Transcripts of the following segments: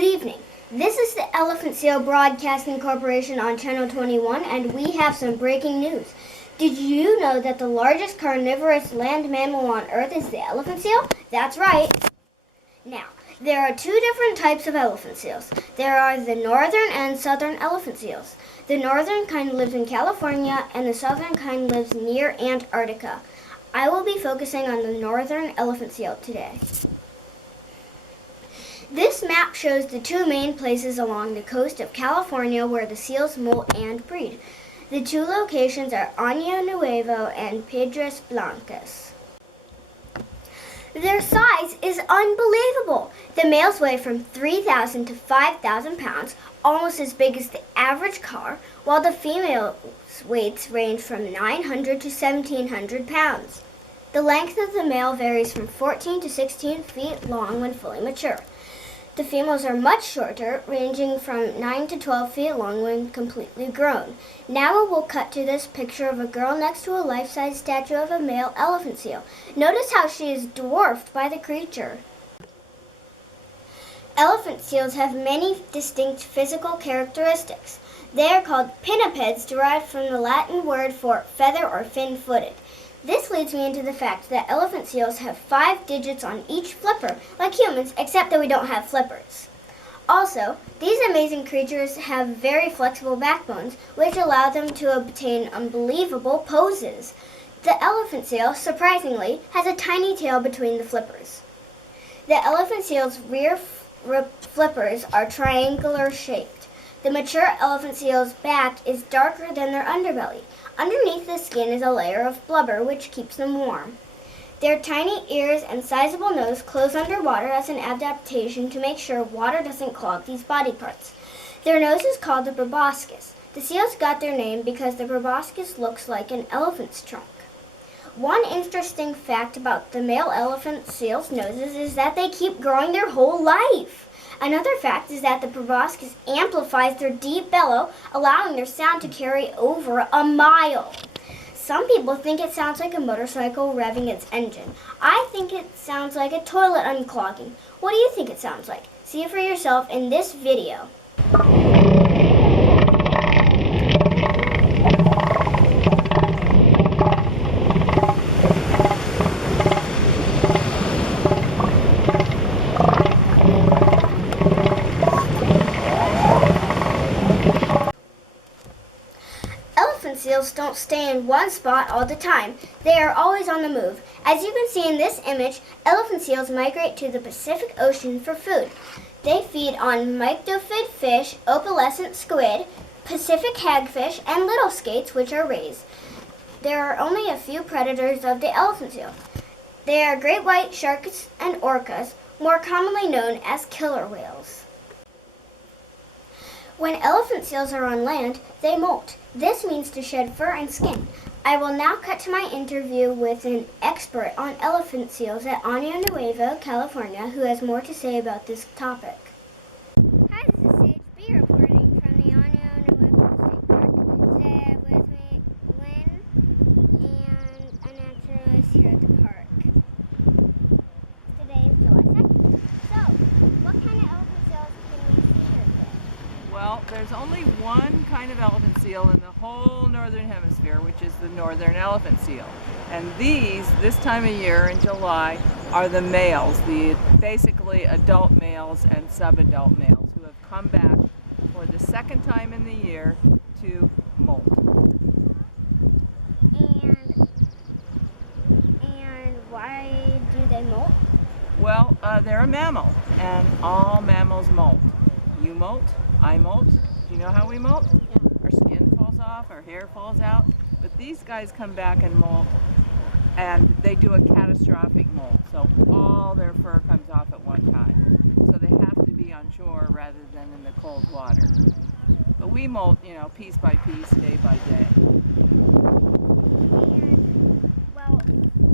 Good evening. This is the Elephant Seal Broadcasting Corporation on Channel 21, and we have some breaking news. Did you know that the largest carnivorous land mammal on Earth is the elephant seal? That's right. Now, there are two different types of elephant seals. There are the northern and southern elephant seals. The northern kind lives in California, and the southern kind lives near Antarctica. I will be focusing on the northern elephant seal today. This map shows the two main places along the coast of California where the seals molt and breed. The two locations are Ano Nuevo and Piedras Blancas. Their size is unbelievable. The males weigh from 3,000 to 5,000 pounds, almost as big as the average car, while the females' weights range from 900 to 1,700 pounds. The length of the male varies from 14 to 16 feet long when fully mature. The females are much shorter, ranging from 9 to 12 feet long when completely grown. Now we'll cut to this picture of a girl next to a life-size statue of a male elephant seal. Notice how she is dwarfed by the creature. Elephant seals have many distinct physical characteristics. They are called pinnipeds, derived from the Latin word for feather or fin-footed. This leads me into the fact that elephant seals have 5 digits on each flipper, like humans, except that we don't have flippers. Also, these amazing creatures have very flexible backbones, which allow them to obtain unbelievable poses. The elephant seal, surprisingly, has a tiny tail between the flippers. The elephant seal's rear flippers are triangular shaped. The mature elephant seal's back is darker than their underbelly. Underneath the skin is a layer of blubber which keeps them warm. Their tiny ears and sizable nose close underwater as an adaptation to make sure water doesn't clog these body parts. Their nose is called the proboscis. The seals got their name because the proboscis looks like an elephant's trunk. One interesting fact about the male elephant seals' noses is that they keep growing their whole life. Another fact is that the proboscis amplifies their deep bellow, allowing their sound to carry over a mile. Some people think it sounds like a motorcycle revving its engine. I think it sounds like a toilet unclogging. What do you think it sounds like? See it for yourself in this video. Seals don't stay in one spot all the time. They are always on the move. As you can see in this image, elephant seals migrate to the Pacific Ocean for food. They feed on myctophid fish, opalescent squid, Pacific hagfish, and little skates, which are rays. There are only a few predators of the elephant seal. They are great white sharks and orcas, more commonly known as killer whales. When elephant seals are on land, they molt. This means to shed fur and skin. I will now cut to my interview with an expert on elephant seals at Ano Nuevo, California, who has more to say about this topic. Hi, this is Sage B reporting from the Ano Nuevo State Park. Today I have with me Lynn and a naturalist here at the park. Today is July 2nd. So, what kind of elephant seals can we see here today? Well, there's only one kind of elephant seal in the whole northern hemisphere, which is the northern elephant seal. And this time of year in July, are the males, the basically adult males and subadult males who have come back for the second time in the year to molt. And why do they molt? Well, they're a mammal, and all mammals molt. You molt, I molt. Do you know how we molt? Yeah. Our skin falls off, our hair falls out. But these guys come back and molt, and they do a catastrophic molt. So all their fur comes off at one time. So they have to be on shore rather than in the cold water. But we molt, piece by piece, day by day. And, well,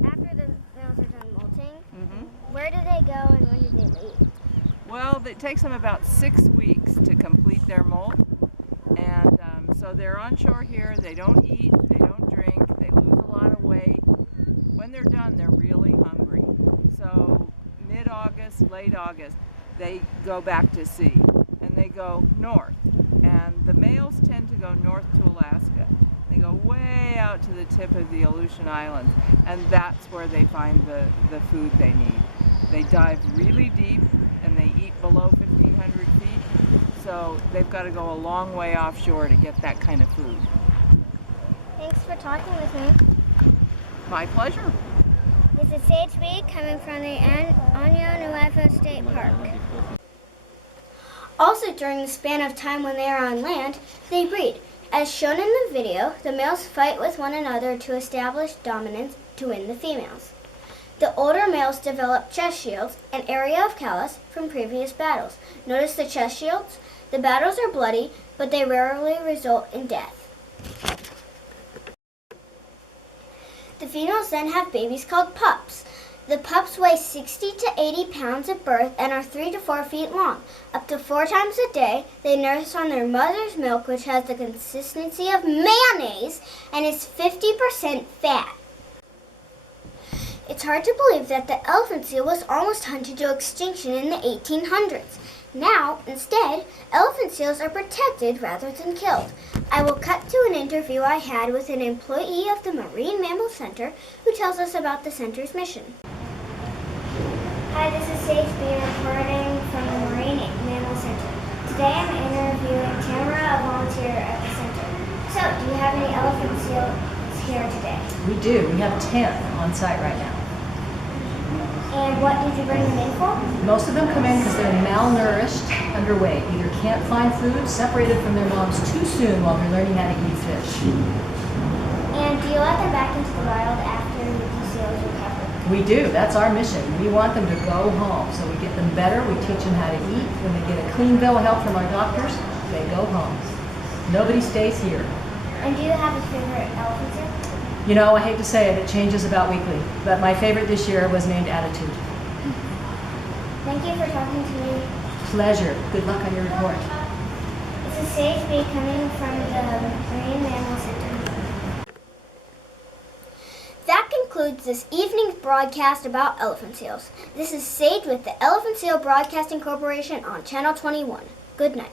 after the males are done molting, where do they go and when do they leave? Well, it takes them about 6 weeks to complete their molt, and so they're on shore here. They don't eat, they don't drink, they lose a lot of weight. When they're done, they're really hungry. So mid-August, late August, they go back to sea, and they go north. And the males tend to go north to Alaska. They go way out to the tip of the Aleutian Islands, and that's where they find the food they need. They dive really deep, and they eat below 1,500 feet, so they've got to go a long way offshore to get that kind of food. Thanks for talking with me. My pleasure. This is Sage B coming from the Ano Nuevo State Park. Also, during the span of time when they are on land, they breed. As shown in the video, the males fight with one another to establish dominance to win the females. The older males develop chest shields, an area of callus from previous battles. Notice the chest shields? The battles are bloody, but they rarely result in death. The females then have babies called pups. The pups weigh 60 to 80 pounds at birth and are 3 to 4 feet long. Up to 4 times a day, they nurse on their mother's milk, which has the consistency of mayonnaise and is 50% fat. It's hard to believe that the elephant seal was almost hunted to extinction in the 1800s. Now, instead, elephant seals are protected rather than killed. I will cut to an interview I had with an employee of the Marine Mammal Center who tells us about the center's mission. Hi, this is Sage B reporting from the Marine Mammal Center. Today I'm interviewing Tamara, a volunteer at the center. So, do you have any elephant seals here today? We do. We have 10 on site right now. And what did you bring them in for? Most of them come in because they're malnourished, underweight, either can't find food, separated from their moms too soon while they're learning how to eat fish. And do you let them back into the wild after the seals recover? We do. That's our mission. We want them to go home. So we get them better. We teach them how to eat. When they get a clean bill of health from our doctors, they go home. Nobody stays here. And do you have a favorite elephant seal? You know, I hate to say it, it changes about weekly. But my favorite this year was named Attitude. Thank you for talking to me. Pleasure. Good luck on your report. This is Sage B coming from the Marine Mammal Center. That concludes this evening's broadcast about elephant seals. This is Sage with the Elephant Seal Broadcasting Corporation on Channel 21. Good night.